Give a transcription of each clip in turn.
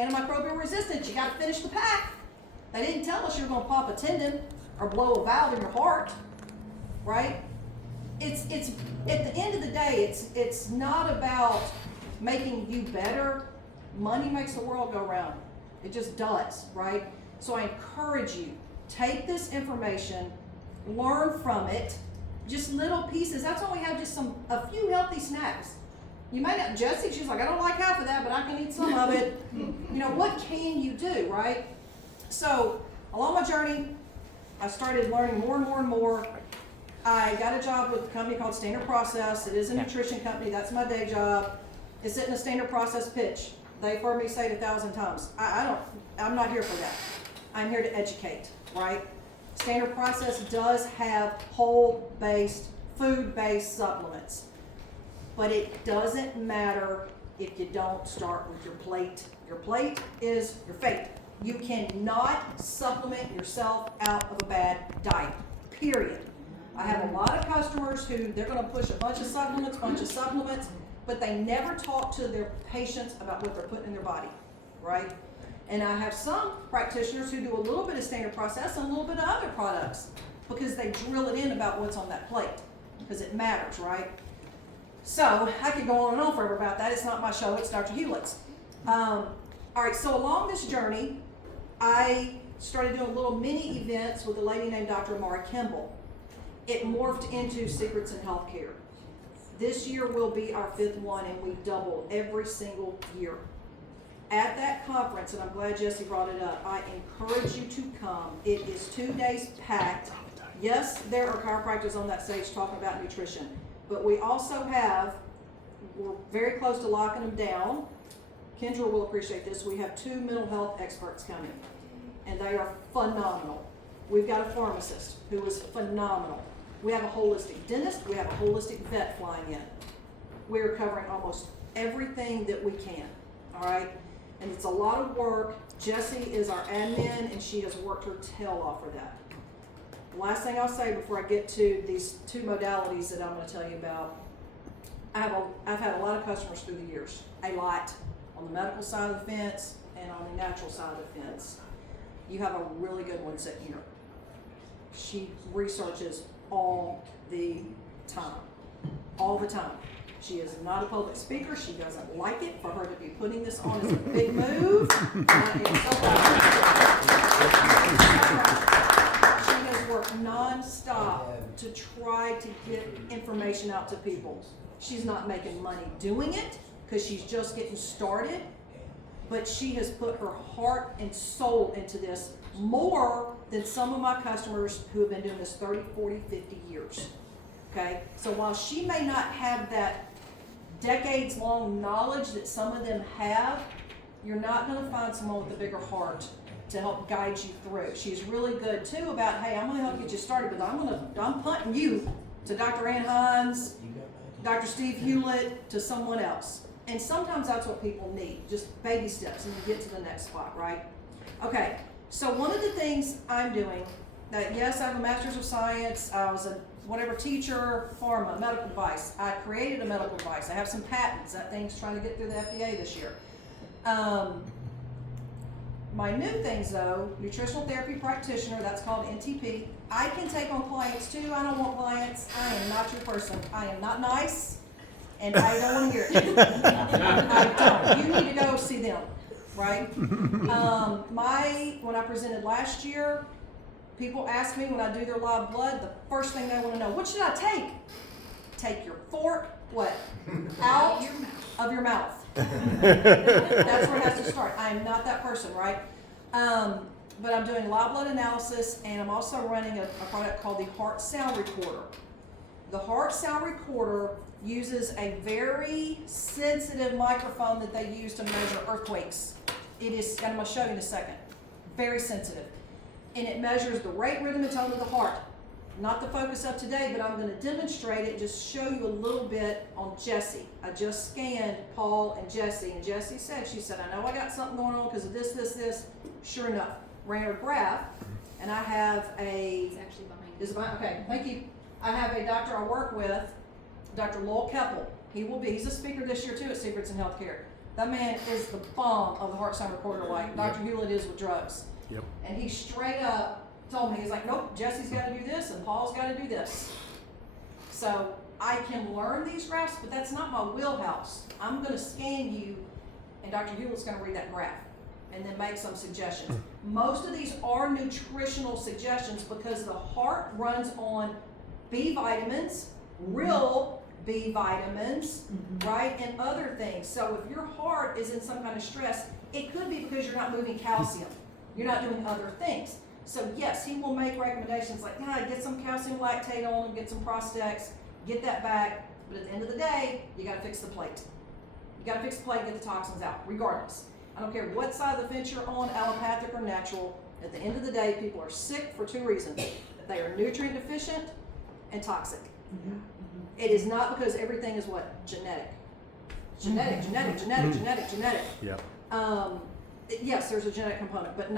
Antimicrobial resistance, you gotta finish the pack. They didn't tell us you were gonna pop a tendon or blow a valve in your heart, right? It's at the end of the day, it's not about making you better. Money makes the world go round. It just does, right? So I encourage you, take this information, learn from it, just little pieces. That's why we have just a few healthy snacks. You may not, Jessie, she's like, I don't like half of that, but I can eat some of it. You know, what can you do, right? So along my journey, I started learning more and more and more. I got a job with a company called Standard Process. It is a nutrition company. That's my day job. It's in a Standard Process pitch. They've heard me say it 1,000 times. I'm not here for that. I'm here to educate, right? Standard Process does have whole-based, food-based supplements, but it doesn't matter if you don't start with your plate. Your plate is your fate. You cannot supplement yourself out of a bad diet, period. I have a lot of customers who they're going to push a bunch of supplements, but they never talk to their patients about what they're putting in their body, right? And I have some practitioners who do a little bit of Standard Process and a little bit of other products because they drill it in about what's on that plate, because it matters, right? So I could go on and on forever about that. It's not my show, it's Dr. Hewlett's. All right, so along this journey, I started doing little mini events with a lady named Dr. Amara Kimball. It morphed into Secrets in Healthcare. This year will be our 5th one, and we double every single year. At that conference, and I'm glad Jessie brought it up, I encourage you to come. It is 2 days packed. Yes, there are chiropractors on that stage talking about nutrition, but we also have, we're very close to locking them down. Kendra will appreciate this. We have 2 mental health experts coming, and they are phenomenal. We've got a pharmacist who is phenomenal. We have a holistic dentist. We have a holistic vet flying in. We're covering almost everything that we can, all right? And it's a lot of work. Jessie is our admin, and she has worked her tail off for that. Last thing I'll say before I get to these 2 modalities that I'm going to tell you about, I've had a lot of customers through the years, a lot, on the medical side of the fence and on the natural side of the fence. You have a really good one sitting here. She researches all the time, all the time. She is not a public speaker. She doesn't like it for her to be putting this on as a big move. I am so proud. She has worked nonstop to try to get information out to people. She's not making money doing it because she's just getting started, but she has put her heart and soul into this more than some of my customers who have been doing this 30, 40, 50 years. Okay, so while she may not have that decades-long knowledge that some of them have, you're not going to find someone with a bigger heart to help guide you through. She's really good too about, hey, I'm going to help get you started, but I'm punting you to Dr. Ann Hines, Dr. Steve Hewlett, to someone else. And sometimes that's what people need, just baby steps, and you get to the next spot, right? Okay, so one of the things I'm doing, that yes, I have a master's of science, I was a whatever teacher, pharma, medical device. I created a medical device. I have some patents. That thing's trying to get through the FDA this year. My new things though, nutritional therapy practitioner, that's called NTP. I can take on clients too. I don't want clients. I am not your person. I am not nice, and I don't want to hear it. I don't. You need to go see them, right? When I presented last year, people ask me when I do their live blood, the first thing they want to know, what should I take? Take your fork, what? Out of your mouth. That's where it has to start. I am not that person, right? But I'm doing live blood analysis, and I'm also running a product called the Heart Sound Recorder. The Heart Sound Recorder uses a very sensitive microphone that they use to measure earthquakes. It is, and I'm going to show you in a second, very sensitive. And it measures the rate, rhythm, and tone of the heart. Not the focus of today, but I'm going to demonstrate it, just show you a little bit on Jessie. I just scanned Paul and Jessie said, I know I got something going on because of this, this, this. Sure enough, ran her graph, and I have It's actually behind you. Is it behind? Okay, thank you. I have a doctor I work with, Dr. Lowell Keppel. He's a speaker this year too at Secrets in Healthcare. That man is the bomb of the heart sound recorder, like Dr. Hewlett is with drugs. Yep. And he straight up told me, he's like, nope, Jesse's got to do this and Paul's got to do this. So I can learn these graphs, but that's not my wheelhouse. I'm going to scan you, and Dr. Hewlett's going to read that graph and then make some suggestions. Most of these are nutritional suggestions because the heart runs on B vitamins, real B vitamins, right, and other things. So if your heart is in some kind of stress, it could be because you're not moving calcium. You're not doing other things. So yes, he will make recommendations like, get some calcium lactate on them, get some Prostex, get that back. But at the end of the day, you got to fix the plate. You got to fix the plate and get the toxins out, regardless. I don't care what side of the fence you're on, allopathic or natural. At the end of the day, people are sick for two reasons. That they are nutrient deficient and toxic. It is not because everything is what? Genetic. Genetic. Yeah. Yes, there's a genetic component, but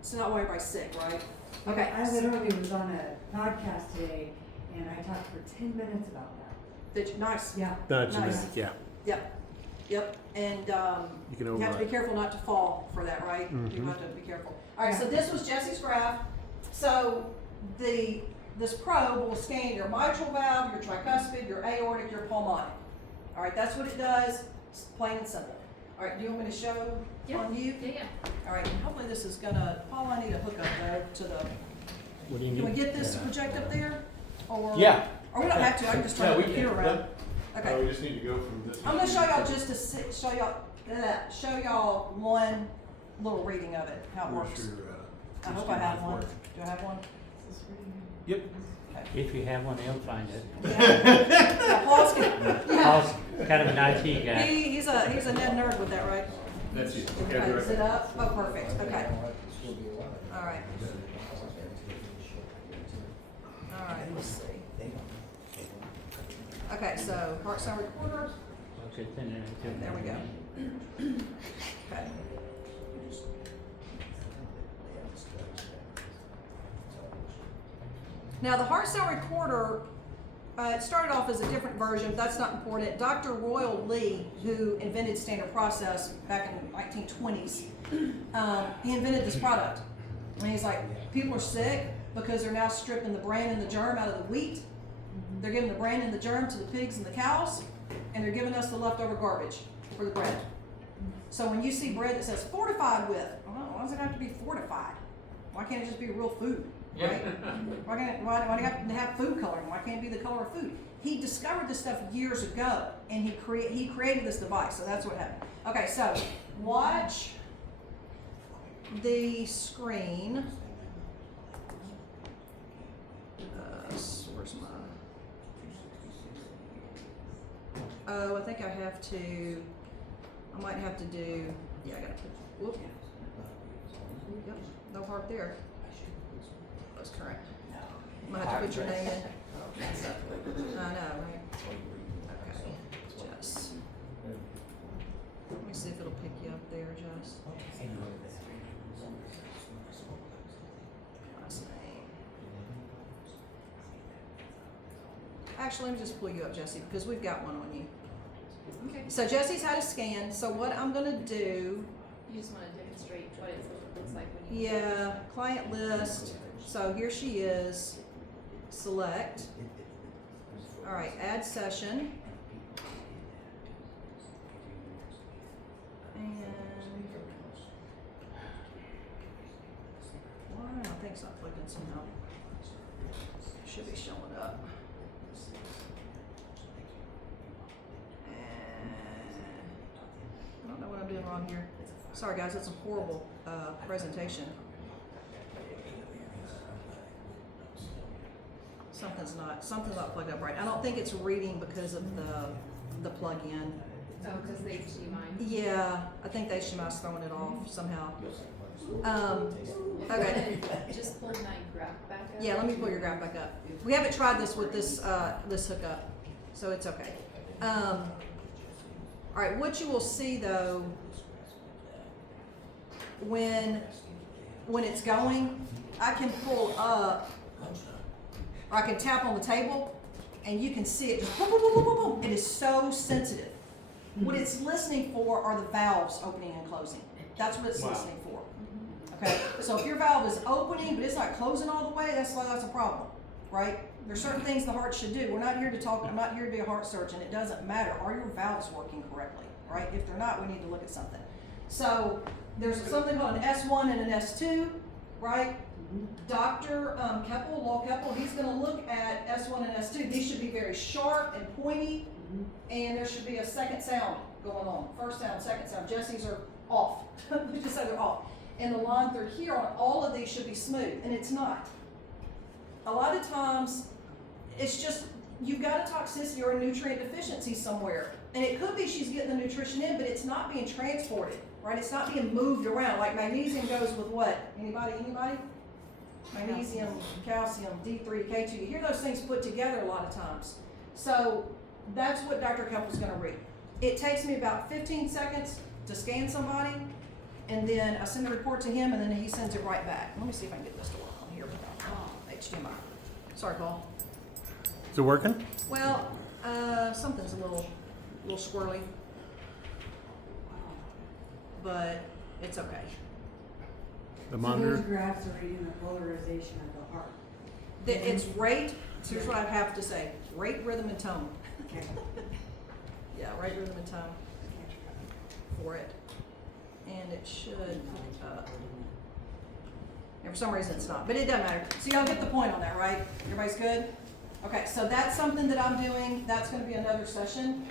it's not why everybody's sick, right? Okay. I literally was on a podcast today and I talked for 10 minutes about that. Nice. Yeah. Genetic, Nice. yeah. Yep. And You can you have to be override. careful not to fall for that, right? Mhm. You have to be careful. All right, so this was Jesse's graph. So this probe will scan your mitral valve, your tricuspid, your aortic, your pulmonic. All right, that's what it does. It's plain and simple. All right, do you want me to show on you? Yeah. All right, and hopefully this is gonna, Paul, I need a hookup though to the, What do you can we need? get this to project up there? Or? Yeah. Or we don't have to, I can just turn the computer around. Okay. We just need to go from this. I'm gonna show y'all show y'all one little reading of it, how it works. I hope I have one. Do I have one? Yep. If you have one, he'll find it. Yeah, Paul's Paul's kind of an IT guy. he's a net nerd with that, right? That's it. Okay, Okay, is it up? Oh, perfect, okay. All right. All right, let's see. Okay, so heart sound recorder, Okay, then, there we go. Okay. Now the heart sound recorder, it started off as a different version. That's not important. Dr. Royal Lee, who invented standard process back in the 1920s, he invented this product. And he's like, people are sick because they're now stripping the bran and the germ out of the wheat. They're giving the bran and the germ to the pigs and the cows, and they're giving us the leftover garbage for the bread. So when you see bread that says fortified with, why does it have to be fortified? Why can't it just be real food? Right? Why do you have to have food coloring? Why can't it be the color of food? He discovered this stuff years ago, and he created this device. So that's what happened. Okay, so watch the screen. Where's my? Oh, I think I have to. I might have to do. Yeah, I gotta put. Whoop. Yep, no heart there. That's correct. I'm gonna have to put your name in. I know, right? Okay, Jess. Let me see if it'll pick you up there, Jess. Last name. Actually, let me just pull you up, Jesse, because we've got one on you. Okay. So Jesse's had a scan. So what I'm gonna do, You just want to demonstrate what it looks like when you. yeah, client list. So here she is. Select. All right, add session. And why? I think it's not clicking somehow. Should be showing up. I don't know what I'm doing wrong here. Sorry guys, it's a horrible presentation. Something's not plugged up right. I don't think it's reading because of the plug-in. Oh, because they see mine. Yeah, I think the HDMI's throwing it off somehow. Okay. Just pull my graph back up. Yeah, let me pull your graph back up. We haven't tried this with this hookup, so it's okay. All right, what you will see though, when it's going, I can pull up, or I can tap on the table, and you can see it just boom, boom, boom, boom, boom, boom. It is so sensitive. What it's listening for are the valves opening and closing. That's what it's Wow. listening for. Okay, so if your valve is opening but it's not closing all the way, that's a problem, right? There's certain things the heart should do. We're not here to talk. I'm not here to be a heart surgeon. It doesn't matter. Are your valves working correctly, right? If they're not, we need to look at something. So there's something called an S1 and an S2, right? Dr. Keppel, Law Keppel, he's going to look at S1 and S2. These should be very sharp and pointy, and there should be a second sound going on. First sound, second sound. Jesse's are off. We just say they're off. And the line through here on all of these should be smooth, and it's not. A lot of times, it's just you've got a toxicity or a nutrient deficiency somewhere, and it could be she's getting the nutrition in, but it's not being transported, right? It's not being moved around. Like magnesium goes with what? Anybody? Magnesium, calcium, D3, K2. You hear those things put together a lot of times. So that's what Dr. Keppel's going to read. It takes me about 15 seconds to scan somebody, and then I send the report to him, and then he sends it right back. Let me see if I can get this to work on here without HDMI. Sorry, Paul. Is it working? Well, something's a little squirrely, but it's okay. The So monitor? those graphs are reading the polarization of the heart. It's rate. Here's what I have to say: rate, rhythm, and tone. Okay. Yeah, rate, rhythm, and tone for it, and it should. And for some reason it's not, but it doesn't matter. So y'all get the point on that, right? Everybody's good? Okay, so that's something that I'm doing. That's going to be another session.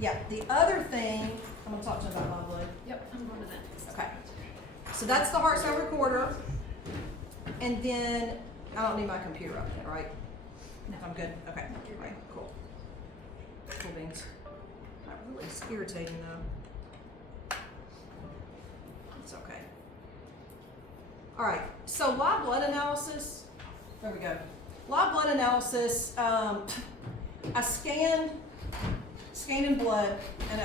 Yeah, the other thing, I'm going to talk to you about my blood. Yep, I'm going to that. Okay. So that's the heart sound recorder. And then, I don't need my computer up yet, right? No. I'm good? Okay. All right, cool. Cool beans. Not really, it's irritating though. It's okay. All right, so live blood analysis. There we go. Live blood analysis. I scanned blood, and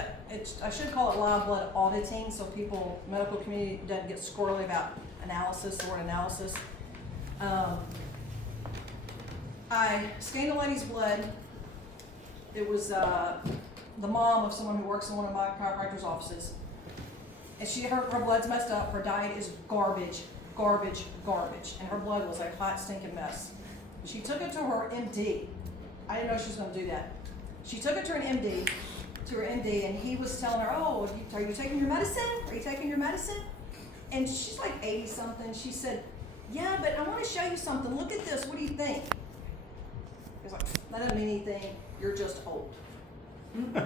I should call it live blood auditing, so people, medical community doesn't get squirrely about analysis, the word analysis. I scanned a lady's blood. It was the mom of someone who works in one of my chiropractor's offices, and her blood's messed up. Her diet is garbage, and her blood was a hot stinking mess. She took it to her MD. I didn't know she was going to do that. She took it to her MD, and he was telling her, "Oh, are you taking your medicine? Are you taking your medicine?" And she's like 80 something. She said, "Yeah, but I want to show you something. Look at this. What do you think?" He was like, "That doesn't mean anything. You're just old." Okay.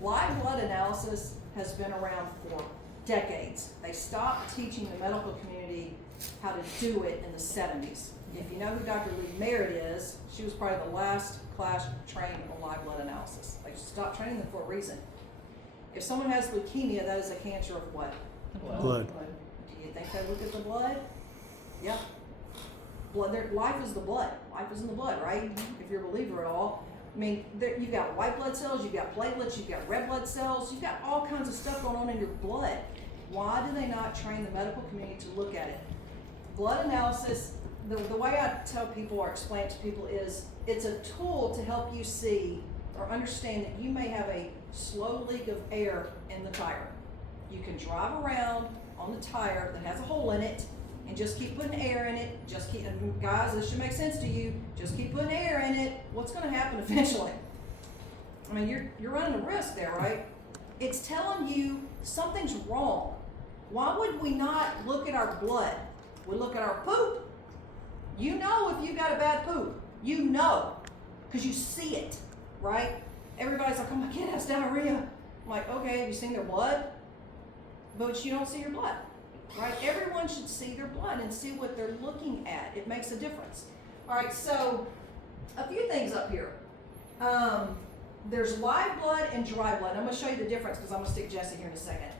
Live blood analysis has been around for decades. They stopped teaching the medical community how to do it in the 70s. If you know who Dr. Lee Merritt is, she was probably the last class trained on live blood analysis. They stopped training them for a reason. If someone has leukemia, that is a cancer of what? Blood. Do you think they look at the blood? Yeah. Life is the blood. Life is in the blood, right? If you're a believer at all. I mean, you've got white blood cells, you've got platelets, you've got red blood cells, you've got all kinds of stuff going on in your blood. Why do they not train the medical community to look at it? Blood analysis, the way I tell people or explain it to people is it's a tool to help you see or understand that you may have a slow leak of air in the tire. You can drive around on the tire that has a hole in it and just keep putting air in it. And guys, this should make sense to you. Just keep putting air in it. What's going to happen eventually? I mean, you're running a risk there, right? It's telling you something's wrong. Why would we not look at our blood? We look at our poop. You know if you got a bad poop. You know, because you see it, right? Everybody's like, "Oh, my kid has diarrhea." I'm like, "Okay, have you seen their blood?" But you don't see your blood, right? Everyone should see their blood and see what they're looking at. It makes a difference. All right, so a few things up here. There's live blood and dry blood. I'm going to show you the difference because I'm going to stick Jesse here in a second.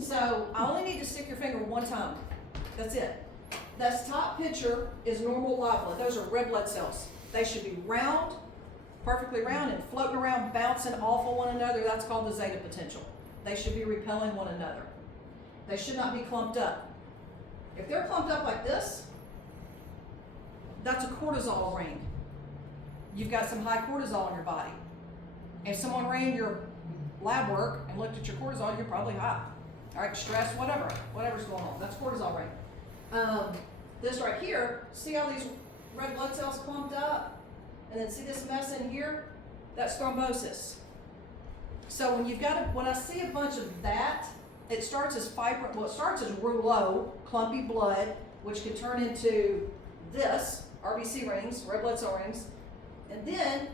So I only need to stick your finger one time. That's it. This top picture is normal live blood. Those are red blood cells. They should be round, perfectly round, and floating around, bouncing off of one another. That's called the zeta potential. They should be repelling one another. They should not be clumped up. If they're clumped up like this, that's a cortisol ring. You've got some high cortisol in your body. If someone ran your lab work and looked at your cortisol, you're probably high. All right, stress, whatever's going on. That's cortisol rate. This right here, see how these red blood cells clumped up? And then see this mess in here? That's thrombosis. So when I see a bunch of that, it starts as fibrin, well, it starts as rouleau, clumpy blood, which can turn into this, RBC rings, red blood cell rings. And then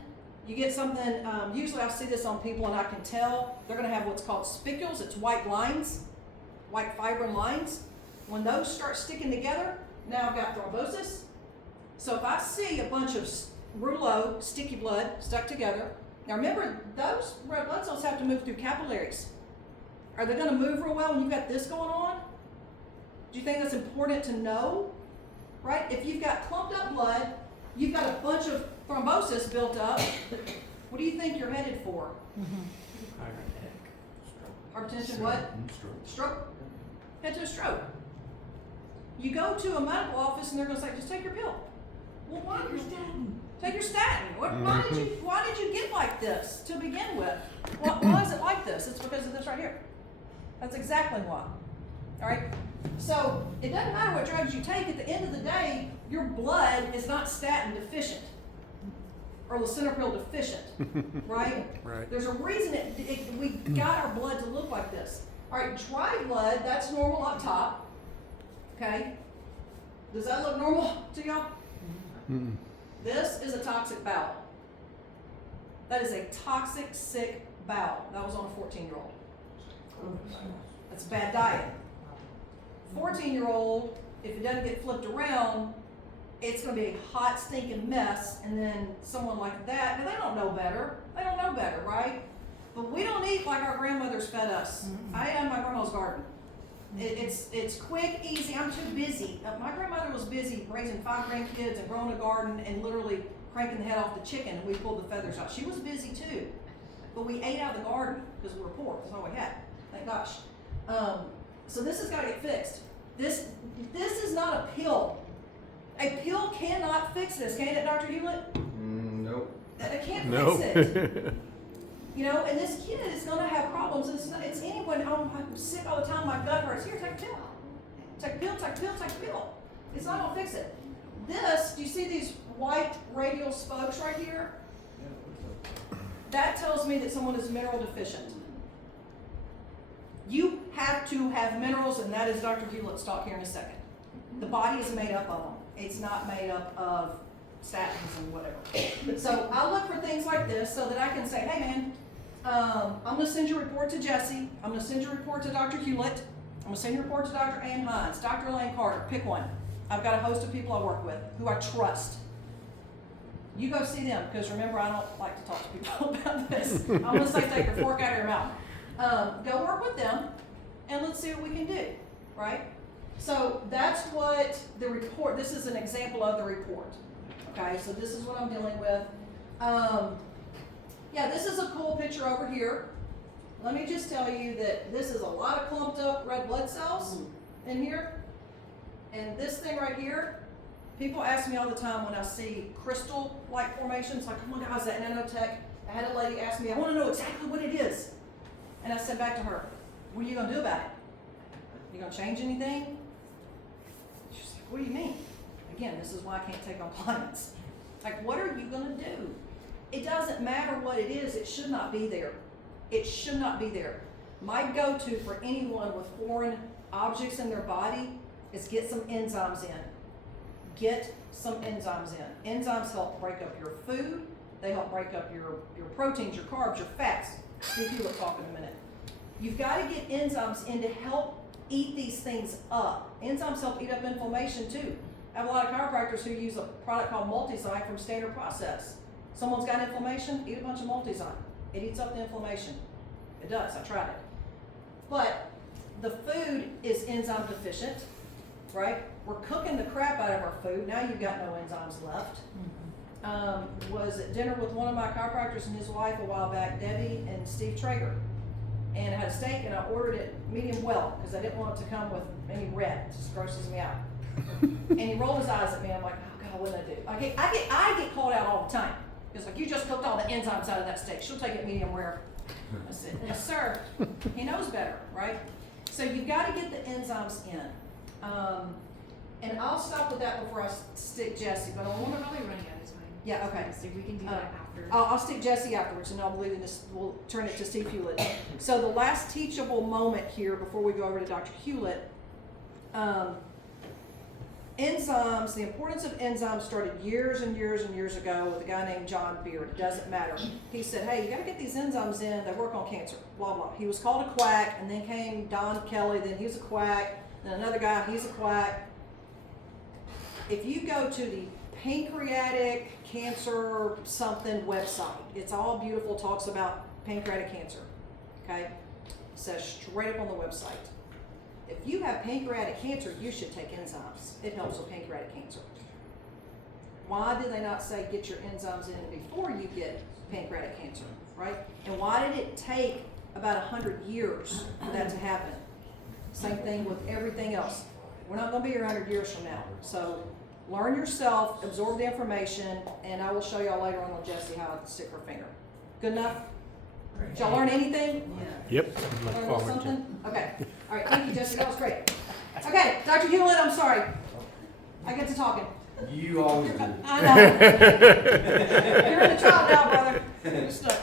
you get something, usually I see this on people and I can tell they're gonna have what's called spicules. It's white lines, white fibrin lines. When those start sticking together, now I've got thrombosis. So if I see a bunch of rouleau, sticky blood stuck together, now remember, those red blood cells have to move through capillaries. Are they gonna move real well when you've got this going on? Do you think that's important to know? Right? If you've got clumped up blood, you've got a bunch of thrombosis built up, what do you think you're headed for? Heart attack. Hypertension, what? Stroke. Head to a stroke. You go to a medical office and they're gonna say, just take your pill. Well, why? Take your statin. Why did you get like this to begin with? Why is it like this? It's because of this right here. That's exactly why. All right? So it doesn't matter what drugs you take. At the end of the day, your blood is not statin deficient or lisinopril deficient, right? Right. There's a reason we got our blood to look like this. All right, dry blood, that's normal up top. Okay? Does that look normal to y'all? Mm-mm. This is a toxic bowel. That is a toxic, sick bowel. That was on a 14-year-old. That's a bad diet. 14-year-old, if it doesn't get flipped around, it's going to be a hot, stinking mess. And then someone like that, and they don't know better. They don't know better, right? But we don't eat like our grandmothers fed us. I ate out of my grandma's garden. It's quick, easy. I'm too busy. My grandmother was busy raising 5 grandkids and growing a garden and literally cranking the head off the chicken, and we pulled the feathers out. She was busy too, but we ate out of the garden because we were poor. That's all we had. Thank gosh. So this has got to get fixed. This is not a pill. A pill cannot fix this, can it, Dr. Hewlett? Nope. It can't No. fix it. You know, and this kid is going to have problems. It's anyone, oh, I'm sick all the time, my gut hurts. Here, take a pill. Take a pill, take a pill, take a pill. It's not going to fix it. This, do you see these white radial spokes right here? That tells me that someone is mineral deficient. You have to have minerals, and that is Dr. Hewlett's talk here in a second. The body is made up of them. It's not made up of statins and whatever. So I look for things like this so that I can say, hey man, I'm going to send your report to Jesse. I'm going to send your report to Dr. Hewlett. I'm going to send your report to Dr. Ann Hines, Dr. Elaine Carter. Pick one. I've got a host of people I work with who I trust. You go see them, because remember, I don't like to talk to people about this. I'm going to say take your fork out of your mouth. Go work with them, and let's see what we can do, right? So that's what the report, this is an example of the report. Okay, so this is what I'm dealing with. Yeah, this is a cool picture over here. Let me just tell you that this is a lot of clumped up red blood cells in here. And this thing right here, people ask me all the time when I see crystal-like formations, like, oh my God, is that nanotech? I had a lady ask me, I want to know exactly what it is. And I said back to her, what are you going to do about it? You going to change anything? She's like, what do you mean? Again, this is why I can't take on clients. Like, what are you going to do? It doesn't matter what it is. It should not be there. It should not be there. My go-to for anyone with foreign objects in their body is get some enzymes in. Get some enzymes in. Enzymes help break up your food. They help break up your proteins, your carbs, your fats. Steve Hewlett talk in a minute. You've got to get enzymes in to help eat these things up. Enzymes help eat up inflammation too. I have a lot of chiropractors who use a product called Multizyme from Standard Process. Someone's got inflammation, eat a bunch of Multizyme. It eats up the inflammation. It does, I tried it. But the food is enzyme deficient, right? We're cooking the crap out of our food. Now you've got no enzymes left. Was at dinner with one of my chiropractors and his wife a while back, Debbie and Steve Traeger. And I had a steak and I ordered it medium well because I didn't want it to come with any red. It just grosses me out. And he rolled his eyes at me. I'm like, oh God, what did I do? I get called out all the time. It's like, you just cooked all the enzymes out of that steak. She'll take it medium rare. I said, yes, sir. He knows better, right? So you've got to get the enzymes in. And I'll stop with that before I stick Jesse, but I We're want to, probably running out of time. yeah, okay. So we can do that after. I'll stick Jesse afterwards, and I'll leave this. We'll turn it to Steve Hewlett. So the last teachable moment here before we go over to Dr. Hewlett, enzymes. The importance of enzymes started years and years and years ago with a guy named John Beard. It doesn't matter. He said, "Hey, you got to get these enzymes in. They work on cancer." Blah blah. He was called a quack, and then came Don Kelly. Then he was a quack. Then another guy. He's a quack. If you go to the pancreatic cancer something website, it's all beautiful, talks about pancreatic cancer, okay? It says straight up on the website, if you have pancreatic cancer, you should take enzymes. It helps with pancreatic cancer. Why did they not say get your enzymes in before you get pancreatic cancer, right? And why did it take about 100 years for that to happen? Same thing with everything else. We're not gonna be here 100 years from now, so learn yourself, absorb the information, and I will show y'all later on with Jessie how to stick her finger. Good enough? Did y'all learn anything? Yep. Look Learn forward to it. something? Okay. All right, thank you, Jessie, that was great. Okay, Dr. Hewlett, I'm sorry. I get to talking. You always do. I know. You're in the trial now, brother. You're stuck.